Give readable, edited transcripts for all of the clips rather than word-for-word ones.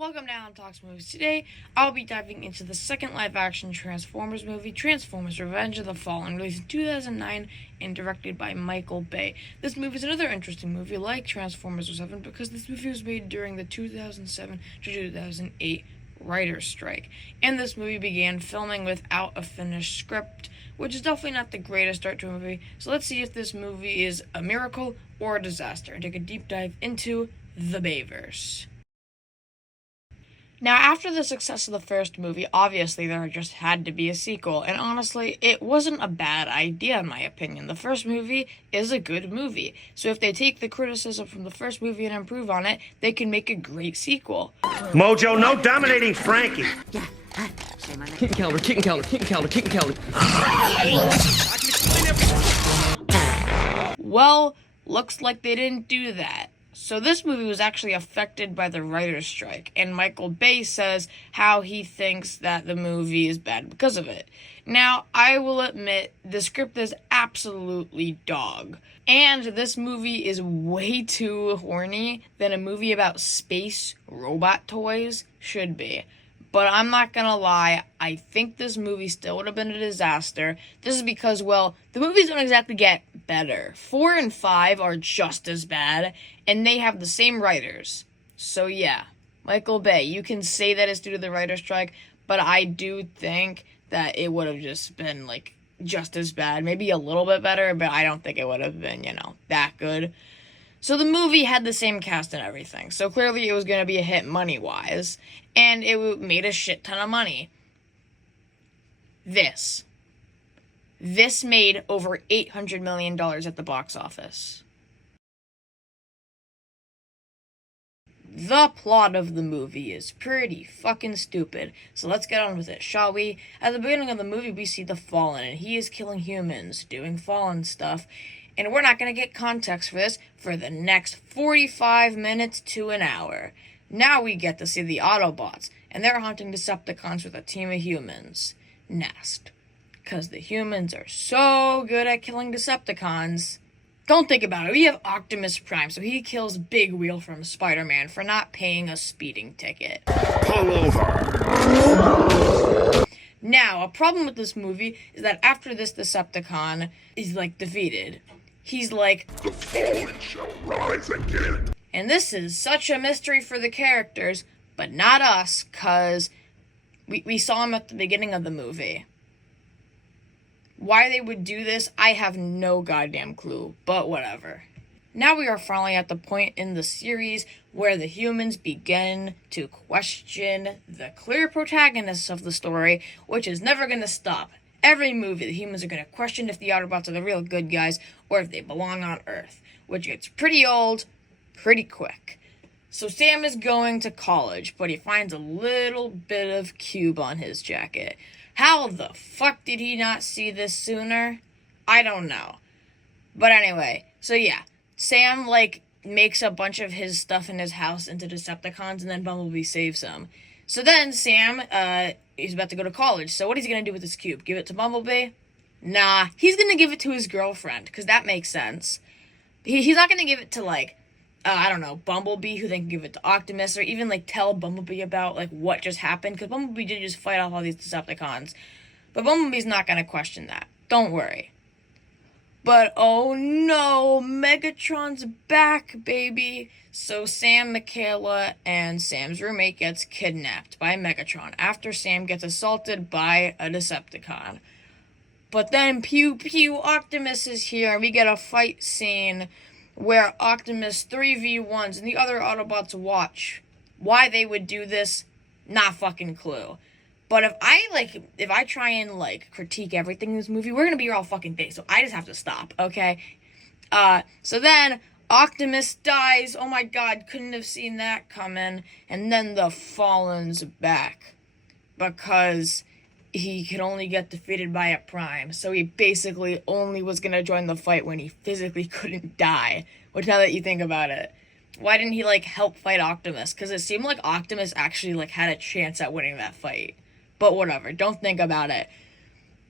Welcome to Alan Talks Movies. Today, I'll be diving into the second live-action Transformers movie, Transformers: Revenge of the Fallen, released in 2009 and directed by Michael Bay. This movie is another interesting movie, like Transformers 7, because this movie was made during the 2007 to 2008 writer's strike, and this movie began filming without a finished script, which is definitely not the greatest start to a movie. So let's see if this movie is a miracle or a disaster, and take a deep dive into the Bayverse. Now, after the success of the first movie, obviously there just had to be a sequel, and honestly, it wasn't a bad idea in my opinion. The first movie is a good movie, so if they take the criticism from the first movie and improve on it, they can make a great sequel. Mojo, no dominating Frankie! Kicking calendar, kicking calendar, kicking calendar, kicking calendar. Well, looks like they didn't do that. So this movie was actually affected by the writer's strike, and Michael Bay says how he thinks that the movie is bad because of it. Now, I will admit, the script is absolutely dog, and this movie is way too horny than a movie about space robot toys should be. But I'm not gonna lie, I think this movie still would have been a disaster. This is because, well, the movies don't exactly get better. 4 and 5 are just as bad, and they have the same writers. So yeah, Michael Bay, you can say that it's due to the writer's strike, but I do think that it would have just been, just as bad. Maybe a little bit better, but I don't think it would have been, that good. So the movie had the same cast and everything, so clearly it was going to be a hit money-wise, and it made a shit ton of money. This made over $800 million at the box office. The plot of the movie is pretty fucking stupid, so let's get on with it, shall we? At the beginning of the movie, we see the Fallen, and he is killing humans, doing Fallen stuff, and we're not going to get context for this for the next 45 minutes to an hour. Now we get to see the Autobots, and they're hunting Decepticons with a team of humans. Nest. Because the humans are so good at killing Decepticons. Don't think about it. We have Optimus Prime, so he kills Big Wheel from Spider-Man for not paying a speeding ticket. Pull over! Now, a problem with this movie is that after this Decepticon is, defeated, he's like, The fallen shall rise again. And this is such a mystery for the characters, but not us, because we saw him at the beginning of the movie. Why they would do this, I have no goddamn clue, but whatever. Now we are finally at the point in the series where the humans begin to question the clear protagonists of the story, which is never going to stop. Every movie, the humans are going to question if the Autobots are the real good guys or if they belong on Earth, which gets pretty old pretty quick. So Sam is going to college, but he finds a little bit of cube on his jacket. How the fuck did he not see this sooner? I don't know. But anyway, so yeah, Sam, makes a bunch of his stuff in his house into Decepticons, and then Bumblebee saves him. So then Sam, is about to go to college, so what is he gonna do with this cube? Give it to Bumblebee? Nah, he's gonna give it to his girlfriend, because that makes sense. He's not gonna give it to, I don't know, Bumblebee, who then can give it to Optimus, or even, tell Bumblebee about, what just happened, because Bumblebee did just fight off all these Decepticons. But Bumblebee's not gonna question that. Don't worry. But, oh no, Megatron's back, baby! So Sam, Michaela, and Sam's roommate gets kidnapped by Megatron after Sam gets assaulted by a Decepticon. But then, pew pew, Optimus is here, and we get a fight scene where Optimus 3v1s and the other Autobots watch. Why they would do this, not fucking clue. But if I try and, critique everything in this movie, we're gonna be here all fucking day, so I just have to stop, okay? So then, Optimus dies, oh my god, couldn't have seen that coming, and then the Fallen's back. Because he could only get defeated by a Prime, so he basically only was gonna join the fight when he physically couldn't die. Which, now that you think about it, why didn't he, help fight Optimus? Because it seemed like Optimus actually, had a chance at winning that fight. But whatever, don't think about it.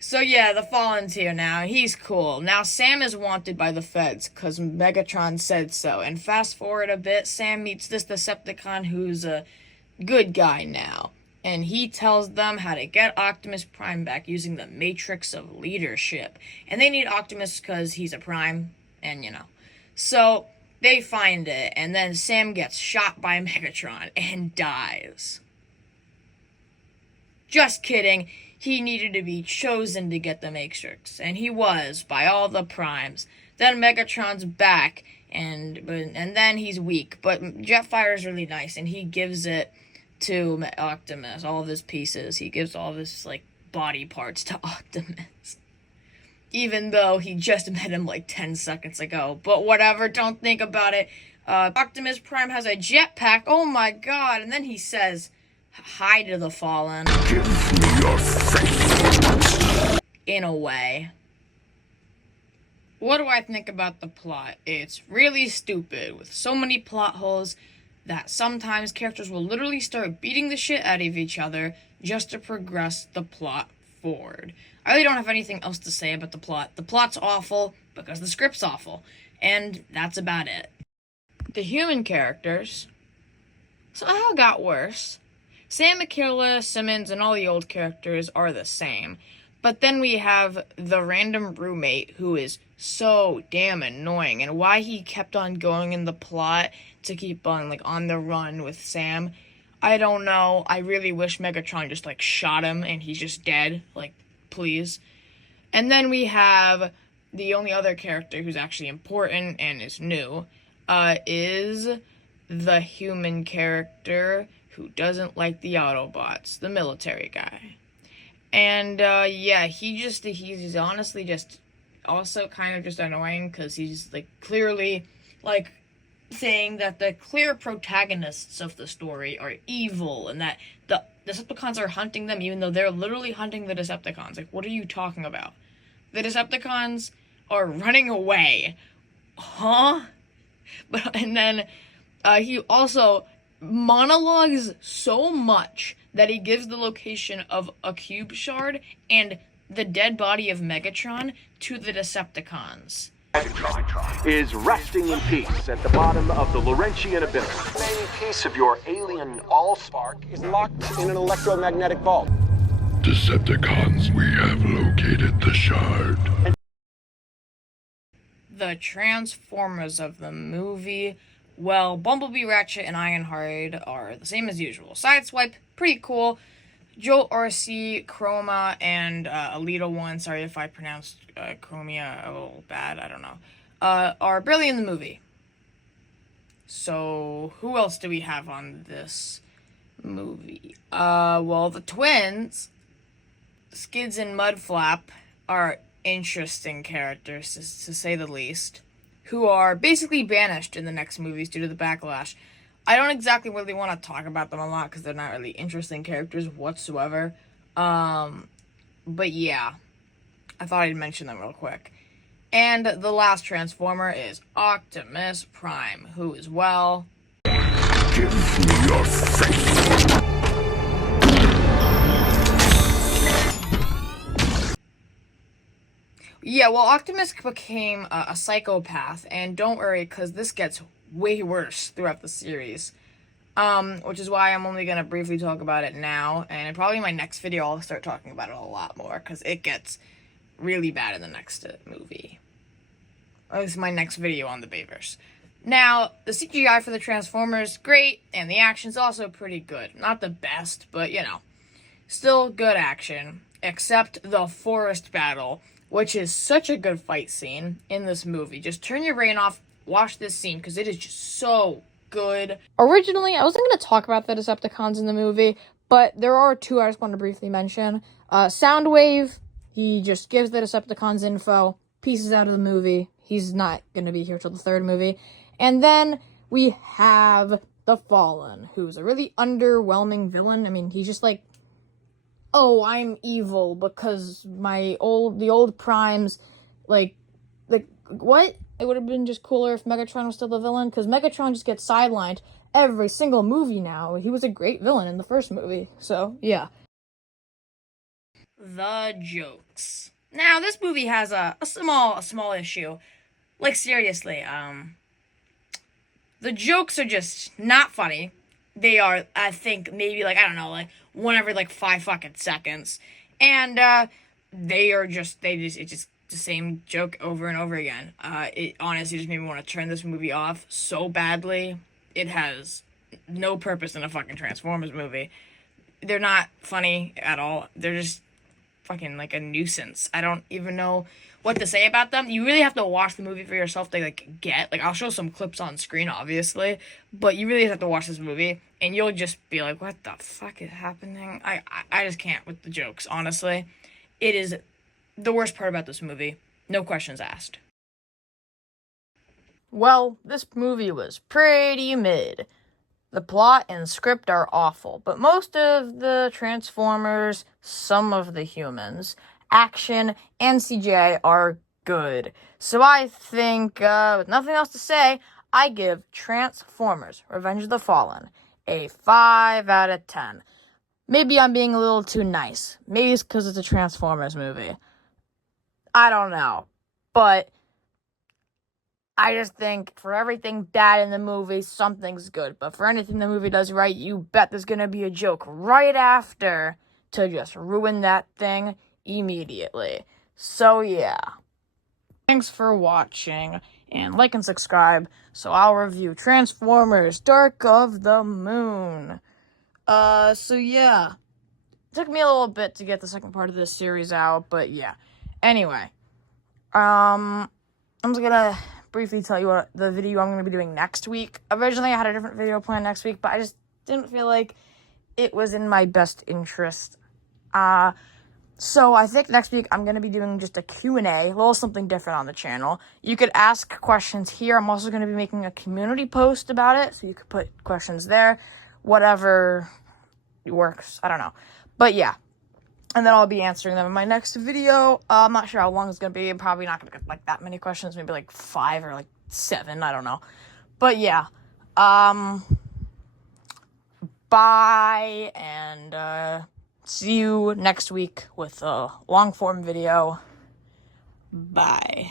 So yeah, the Fallen's here now, he's cool. Now Sam is wanted by the feds, because Megatron said so. And fast forward a bit, Sam meets this Decepticon who's good guy now. And he tells them how to get Optimus Prime back using the Matrix of Leadership. And they need Optimus because he's a Prime, and So they find it, and then Sam gets shot by Megatron and dies. Just kidding. He needed to be chosen to get the Matrix, and he was by all the Primes. Then Megatron's back, and then he's weak. But Jetfire is really nice, and he gives it to Optimus, all of his pieces. He gives all of his body parts to Optimus, even though he just met him 10 seconds ago. But whatever, don't think about it. Optimus Prime has a jetpack. Oh my god! And then he says hi to the Fallen. Give me your faith. In a way. What do I think about the plot? It's really stupid, with so many plot holes that sometimes characters will literally start beating the shit out of each other just to progress the plot forward. I really don't have anything else to say about the plot. The plot's awful because the script's awful, and that's about it. The human characters somehow got worse. Sam, Michaela, Simmons, and all the old characters are the same. But then we have the random roommate who is so damn annoying, and why he kept on going in the plot to keep on the run with Sam, I don't know. I really wish Megatron just shot him and he's just dead. Please. And then we have the only other character who's actually important and is new, is the human character who doesn't like the Autobots, the military guy. And, yeah, he's honestly just also kind of just annoying, because he's, clearly, saying that the clear protagonists of the story are evil, and that the Decepticons are hunting them, even though they're literally hunting the Decepticons. What are you talking about? The Decepticons are running away. Huh? And then, he also monologues so much that he gives the location of a cube shard and the dead body of Megatron to the Decepticons. Is resting in peace at the bottom of the Laurentian abyss. The main piece of your alien allspark is locked in an electromagnetic vault. Decepticons, we have located the shard. The Transformers of the movie. Well, Bumblebee, Ratchet, and Ironhide are the same as usual. Sideswipe, pretty cool. Joe RC, Chroma, and Alita 1, sorry if I pronounced Chromia a little bad, I don't know, are barely in the movie. So, who else do we have on this movie? Well, the twins, Skids and Mudflap, are interesting characters, to say the least, who are basically banished in the next movies due to the backlash. I don't exactly really want to talk about them a lot because they're not really interesting characters whatsoever. But yeah, I thought I'd mention them real quick. And the last Transformer is Optimus Prime, who is, well... Give me your faith. Yeah, well, Optimus became a psychopath, and don't worry, because this gets way worse throughout the series, which is why I'm only going to briefly talk about it now, and probably in my next video I'll start talking about it a lot more, because it gets really bad in the next movie. This is my next video on the Bayverse. Now, the CGI for the Transformers, great, and the action's also pretty good. Not the best, but, still good action, except the forest battle, which is such a good fight scene in this movie. Just turn your brain off, watch this scene, because it is just so good. Originally, I wasn't going to talk about the Decepticons in the movie, but there are two I just want to briefly mention. Soundwave, he just gives the Decepticons info, pieces out of the movie. He's not going to be here till the third movie. And then we have the Fallen, who's a really underwhelming villain. I mean, he's just oh, I'm evil because the old Primes, what? It would have been just cooler if Megatron was still the villain, because Megatron just gets sidelined every single movie now. He was a great villain in the first movie, so, yeah. The jokes. Now, this movie has a small issue. Seriously, the jokes are just not funny. They are, I think, maybe, like, I don't know, like, one every, like, 5 fucking seconds. And, it's just the same joke over and over again. It honestly just made me want to turn this movie off so badly. It has no purpose in a fucking Transformers movie. They're not funny at all. They're just fucking, like, a nuisance. I don't even know what to say about them. You really have to watch the movie for yourself to, like, get. Like, I'll show some clips on screen, obviously, but you really have to watch this movie, and you'll just be like, what the fuck is happening? I just can't with the jokes, honestly. It is the worst part about this movie. No questions asked. Well, this movie was pretty mid. The plot and script are awful, but most of the Transformers, some of the humans, action, and CGI are good. So I think, with nothing else to say, I give Transformers Revenge of the Fallen a 5 out of 10. Maybe I'm being a little too nice. Maybe it's because it's a Transformers movie. I don't know. But I just think for everything bad in the movie, something's good. But for anything the movie does right, you bet there's going to be a joke right after to just ruin that thing immediately. So yeah. Thanks for watching, and like and subscribe so I'll review Transformers Dark of the Moon. So yeah. It took me a little bit to get the second part of this series out, but yeah. Anyway, I'm just gonna briefly tell you what the video I'm gonna be doing next week. Originally, I had a different video planned next week, but I just didn't feel like it was in my best interest. So I think next week I'm gonna be doing just a Q&A, a little something different on the channel. You could ask questions here. I'm also gonna be making a community post about it, so you could put questions there. Whatever works, I don't know. But yeah, and then I'll be answering them in my next video. I'm not sure how long it's going to be. I'm probably not going to get, like, that many questions. Maybe, like, 5 or, like, 7. I don't know. But, yeah. Bye. And, see you next week with a long-form video. Bye.